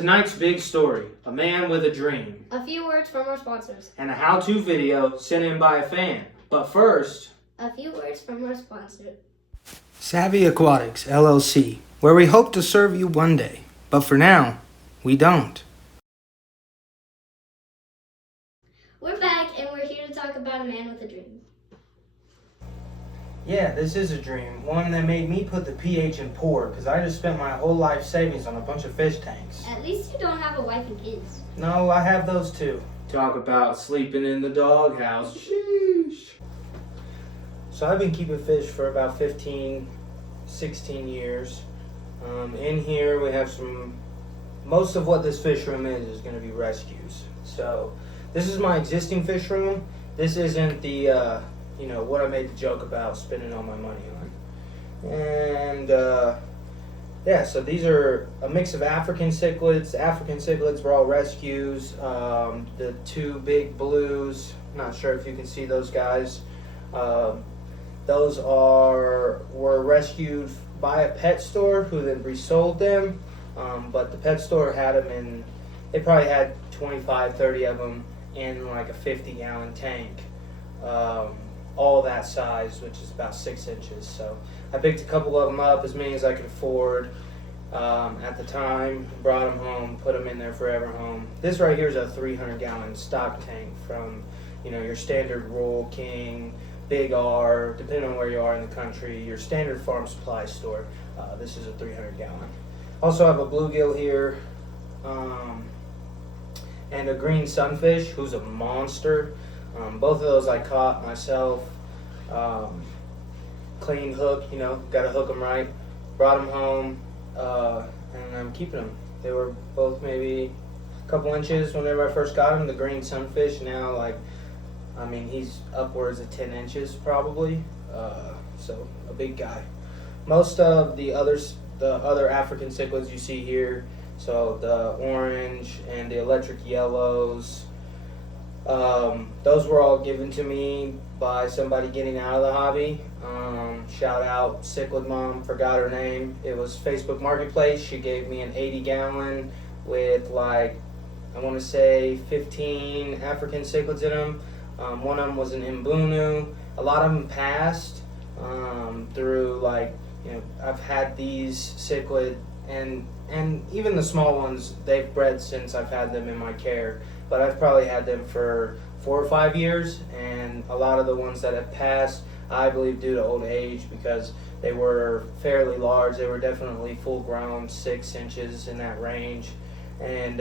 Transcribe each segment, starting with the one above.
Tonight's big story, a man with a dream. A few words from our sponsors. And a how-to video sent in by a fan. But first, A few words from our sponsor. Savvy Aquatics, LLC, where we hope to serve you one day. But for now, we don't. We're back and we're here to talk about a man with a dream. Yeah, this is a dream. One that made me put the pH in poor because I just spent my whole life savings on a bunch of fish tanks. At least you don't have a wife and kids. No, I have those too. Talk about sleeping in the doghouse. Sheesh. So I've been keeping fish for about 15, 16 years. In here we have most of what this fish room is going to be rescues. So this is my existing fish room. This isn't the, what I made the joke about spending all my money on. And yeah, so these are a mix of African cichlids. African cichlids were all rescues. The two big blues, not sure if you can see those guys. Those were rescued by a pet store who then resold them. But the pet store had them in, they probably had 25, 30 of them in like a 50-gallon tank. All that size, which is about 6 inches. So I picked a couple of them up, as many as I could afford at the time, brought them home, put them in their forever home. This right here is a 300-gallon stock tank from, your standard Royal King, Big R, depending on where you are in the country, your standard farm supply store. This is a 300-gallon. Also have a bluegill here, and a green sunfish, who's a monster. Both of those I caught myself. Clean hook, got to hook them right. Brought them home, and I'm keeping them. They were both maybe a couple inches whenever I first got them. The green sunfish now, he's upwards of 10 inches probably. So a big guy. Most of the other African cichlids you see here, so the orange and the electric yellows, those were all given to me by somebody getting out of the hobby. Shout out Cichlid Mom, forgot her name. It was Facebook Marketplace. She gave me an 80-gallon with I want to say 15 African cichlids in them. One of them was an Mbunu. A lot of them passed through I've had these cichlid and even the small ones, they've bred since I've had them in my care. But I've probably had them for 4 or 5 years, and a lot of the ones that have passed, I believe due to old age, because they were fairly large. They were definitely full grown, 6 inches in that range. And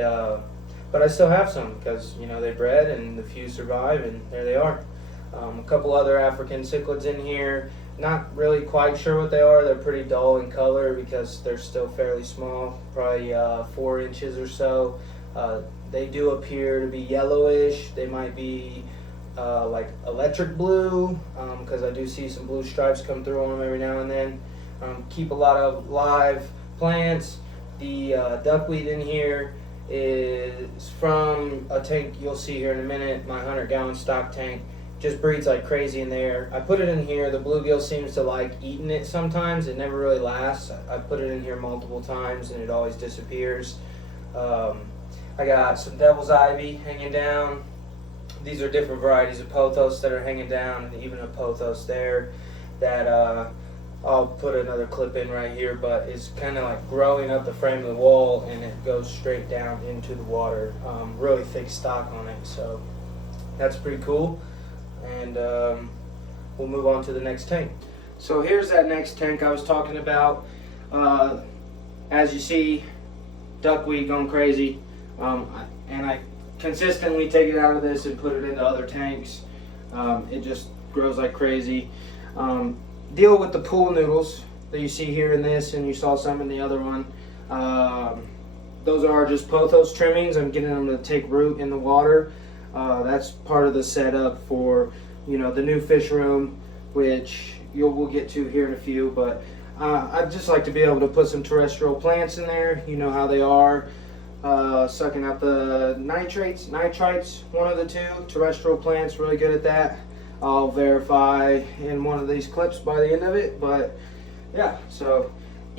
but I still have some because they bred and the few survive, and there they are. A couple other African cichlids in here. Not really quite sure what they are. They're pretty dull in color because they're still fairly small, probably 4 inches or so. They do appear to be yellowish. They might be like electric blue because I do see some blue stripes come through on them every now and then. Keep a lot of live plants. The duckweed in here is from a tank you'll see here in a minute, my 100-gallon stock tank. Just breeds like crazy in there. I put it in here. The bluegill seems to like eating it sometimes. It never really lasts. I put it in here multiple times and it always disappears. I got some devil's ivy hanging down. These are different varieties of pothos that are hanging down, and even a pothos there that I'll put another clip in right here, but it's kind of like growing up the frame of the wall and it goes straight down into the water. Really thick stock on it, so that's pretty cool. And we'll move on to the next tank. So here's that next tank I was talking about. As you see, duckweed going crazy. And I consistently take it out of this and put it into other tanks. It just grows like crazy. Deal with the pool noodles that you see here in this, and you saw some in the other one. Those are just pothos trimmings. I'm getting them to take root in the water. That's part of the setup for the new fish room, which we'll get to here in a few. But I'd just like to be able to put some terrestrial plants in there. You know how they are. Sucking out the nitrites, one of the two. Terrestrial plants, really good at that. I'll verify in one of these clips by the end of it. But yeah, so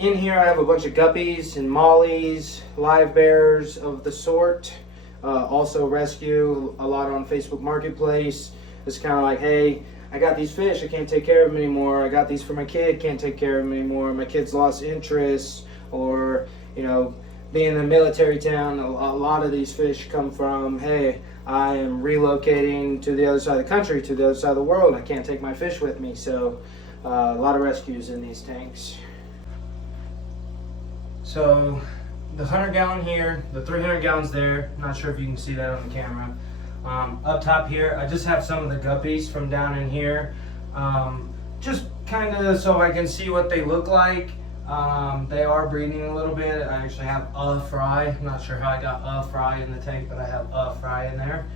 In here I have a bunch of guppies and mollies, live bears of the sort. Also rescue a lot on Facebook Marketplace. It's kind of like, hey, I got these fish, I can't take care of them anymore. I got these for my kid, can't take care of them anymore. My kid's lost interest, or, you know, being in a military town, a lot of these fish come from, hey, I am relocating to the other side of the country, to the other side of the world. I can't take my fish with me, so a lot of rescues in these tanks. So the 100-gallon here, the 300 gallons there. Not sure if you can see that on the camera. Up top here, I just have some of the guppies from down in here, just kind of so I can see what they look like. They are breeding a little bit. I actually have a fry. I'm not sure how I got a fry in the tank, but I have a fry in there.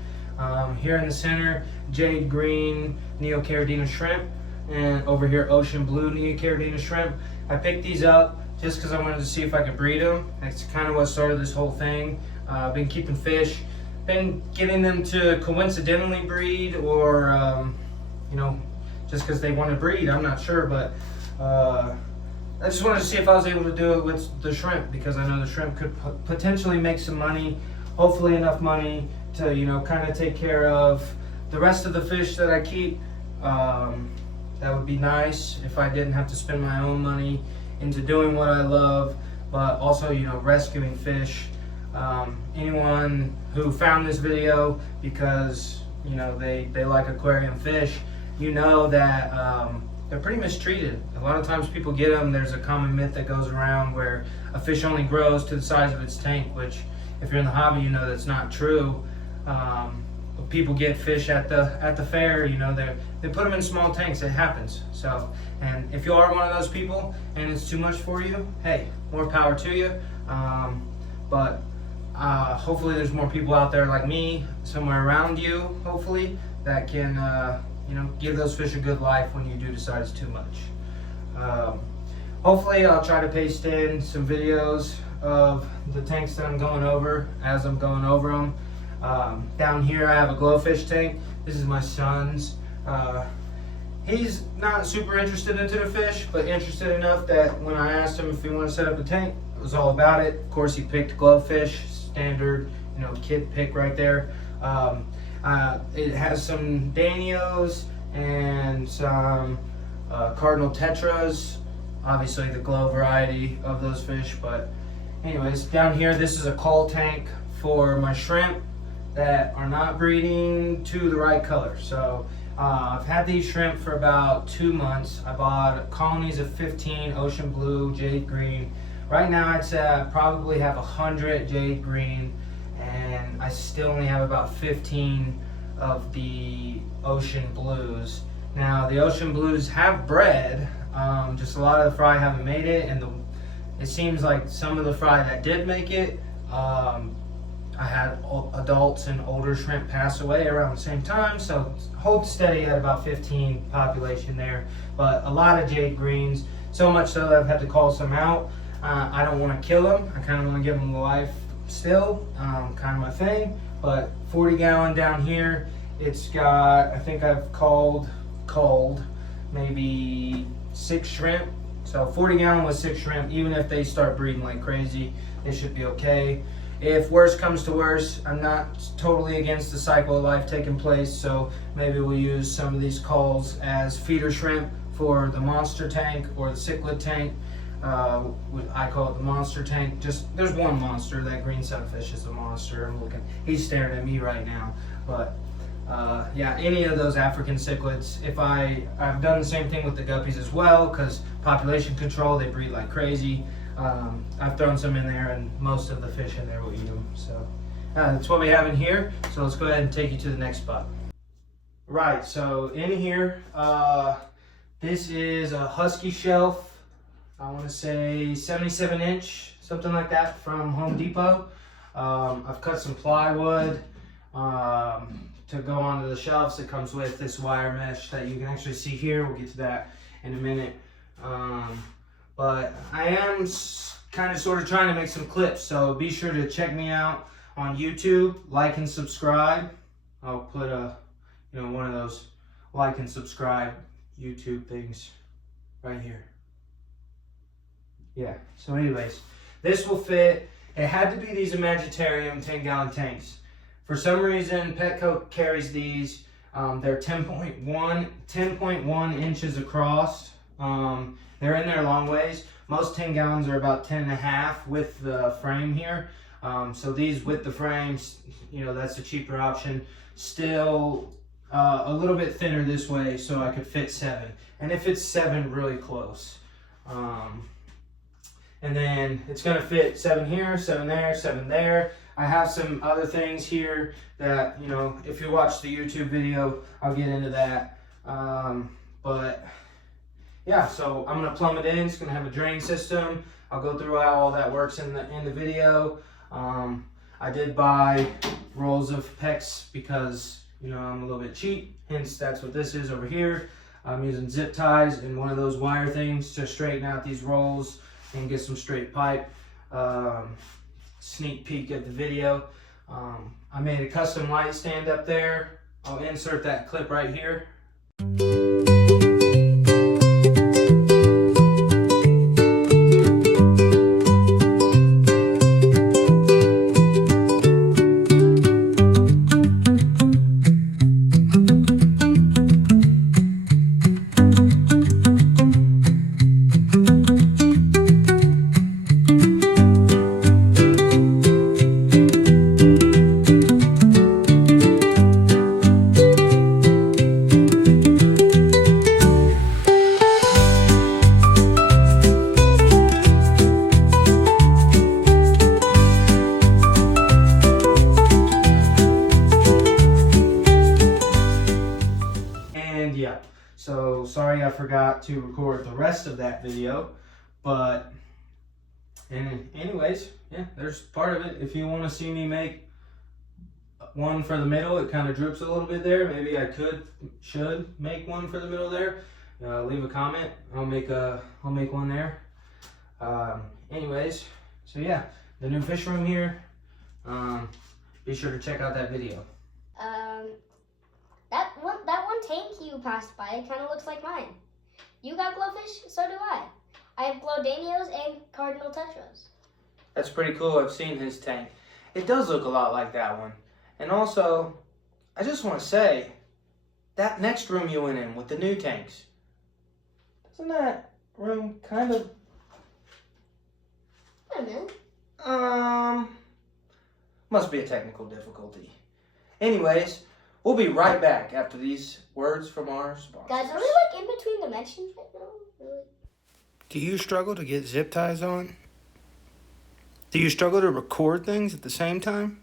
Here in the center, jade green Neocaridina shrimp, and over here ocean blue Neocaridina shrimp. I picked these up just because I wanted to see if I could breed them. That's kind of what started this whole thing. I've been keeping fish, been getting them to coincidentally breed, or you know, just because they want to breed. I'm not sure, but I just wanted to see if I was able to do it with the shrimp, because I know the shrimp could potentially make some money, hopefully enough money to, you know, kind of take care of the rest of the fish that I keep. That would be nice if I didn't have to spend my own money into doing what I love, but also, you know, rescuing fish. Anyone who found this video because, you know, they like aquarium fish, you know that they're pretty mistreated. A lot of times people get them. There's a common myth that goes around where a fish only grows to the size of its tank, which if you're in the hobby, you know that's not true. People get fish at the fair, you know, they put them in small tanks. It happens. So, and if you are one of those people and it's too much for you, hey, more power to you. But hopefully there's more people out there like me, somewhere around you, hopefully, that can you know, give those fish a good life when you do decide it's too much. Hopefully I'll try to paste in some videos of the tanks that I'm going over as I'm going over them. Down here I have a glowfish tank. This is my son's. He's not super interested into the fish, but interested enough that when I asked him if he wanted to set up a tank, it was all about it. Of course, he picked glowfish, standard, you know, kid pick right there. It has some Danios and some cardinal tetras, obviously the glow variety of those fish. But anyways, down here, this is a cull tank for my shrimp that are not breeding to the right color. So I've had these shrimp for about 2 months. I bought colonies of 15 ocean blue, jade green. Right now I'd say I probably have 100 jade green, and I still only have about 15 of the ocean blues. Now the ocean blues have bred, just a lot of the fry haven't made it, and it seems like some of the fry that did make it, I had adults and older shrimp pass away around the same time, so hold steady at about 15 population there. But a lot of jade greens, so much so that I've had to call some out. I don't want to kill them. I kind of want to give them the life still, kind of my thing. But 40 gallon down here, it's got, I think I've culled maybe 6 shrimp. So 40 gallon with 6 shrimp. Even if they start breeding like crazy, they should be okay. If worse comes to worse, I'm not totally against the cycle of life taking place, so maybe we'll use some of these culls as feeder shrimp for the monster tank or the cichlid tank. I call it the monster tank. Just there's one monster. That green sunfish is a monster. He's staring at me right now. But yeah, any of those African cichlids. I've done the same thing with the guppies as well, because population control, they breed like crazy. I've thrown some in there, and most of the fish in there will eat them. So that's what we have in here. So let's go ahead and take you to the next spot. Right, so in here, this is a husky shelf. I want to say 77-inch, something like that, from Home Depot. I've cut some plywood to go onto the shelves. It comes with this wire mesh that you can actually see here. We'll get to that in a minute. But I am kind of sort of trying to make some clips, so be sure to check me out on YouTube, like and subscribe. I'll put one of those like and subscribe YouTube things right here. Yeah, so anyways, this will fit. It had to be these Imagitarium 10-gallon tanks. For some reason, Petco carries these. They're 10.1 inches across. They're in there long ways. Most 10 gallons are about 10.5 with the frame here. So these with the frames, you know, that's a cheaper option. Still a little bit thinner this way, so I could fit 7. And it fits 7 really close. And then it's gonna fit 7 here, 7 there, 7 there. I have some other things here that, you know, if you watch the YouTube video, I'll get into that. But yeah, so I'm gonna plumb it in. It's gonna have a drain system. I'll go through how all that works in the video. I did buy rolls of PEX because, you know, I'm a little bit cheap. Hence, that's what this is over here. I'm using zip ties and one of those wire things to straighten out these rolls and get some straight pipe. Sneak peek at the video. I made a custom light stand up there. I'll insert that clip right here. So sorry I forgot to record the rest of that video, but anyways, yeah, there's part of it. If you want to see me make one for the middle, it kind of droops a little bit there. Maybe I should make one for the middle there. Leave a comment. I'll make one there. Anyways, so yeah, the new fish room here. Be sure to check out that video. That one tank you passed by, it kind of looks like mine. You got glowfish, so do I. I have glowdanios and cardinal tetras. That's pretty cool. I've seen his tank. It does look a lot like that one. And also, I just want to say, that next room you went in with the new tanks, doesn't that room kind of... Wait a minute. Must be a technical difficulty. Anyways, we'll be right back after these words from our sponsors. Guys, are we like in between dimensions right now? Really? Do you struggle to get zip ties on? Do you struggle to record things at the same time?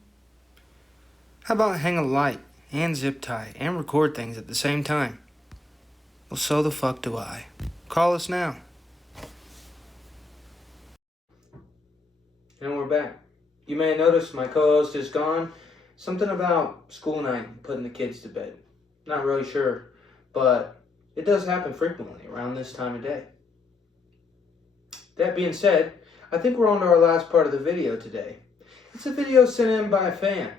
How about hang a light and zip tie and record things at the same time? Well, so the fuck do I. Call us now. And we're back. You may have noticed my co-host is gone. Something about school night, putting the kids to bed. Not really sure, but it does happen frequently around this time of day. That being said, I think we're on to our last part of the video today. It's a video sent in by a fan.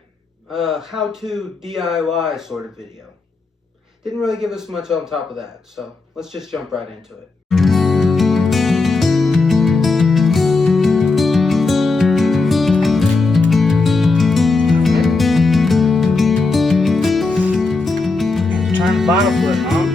A how-to DIY sort of video. Didn't really give us much on top of that, so let's just jump right into it. Bottle flip, huh?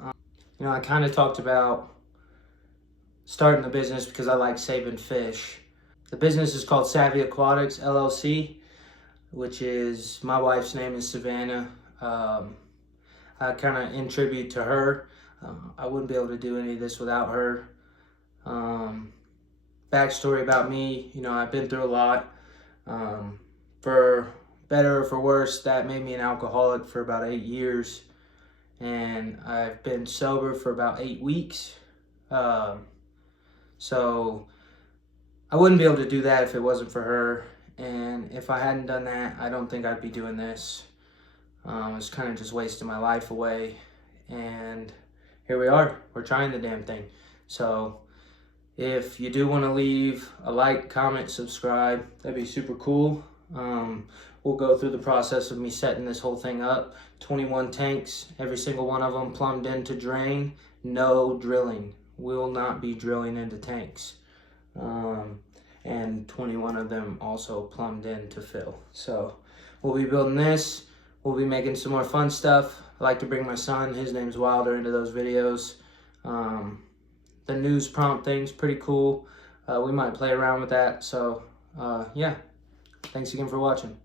I kind of talked about starting the business because I like saving fish. The business is called Savvy Aquatics LLC, which is, my wife's name is Savannah. I kind of in tribute to her. I wouldn't be able to do any of this without her. Backstory about me, I've been through a lot. For better or for worse, that made me an alcoholic for about 8 years. And I've been sober for about 8 weeks. So I wouldn't be able to do that if it wasn't for her. And if I hadn't done that, I don't think I'd be doing this. It's kind of just wasting my life away. And here we are. We're trying the damn thing. So if you do want to leave a like, comment, subscribe, that'd be super cool. We'll go through the process of me setting this whole thing up. 21 tanks, every single one of them plumbed in to drain. No drilling. Will not be drilling into tanks. And 21 of them also plumbed in to fill. So we'll be building this. We'll be making some more fun stuff. I like to bring my son, his name's Wilder, into those videos. The news prompt thing's pretty cool. We might play around with that. So yeah, thanks again for watching.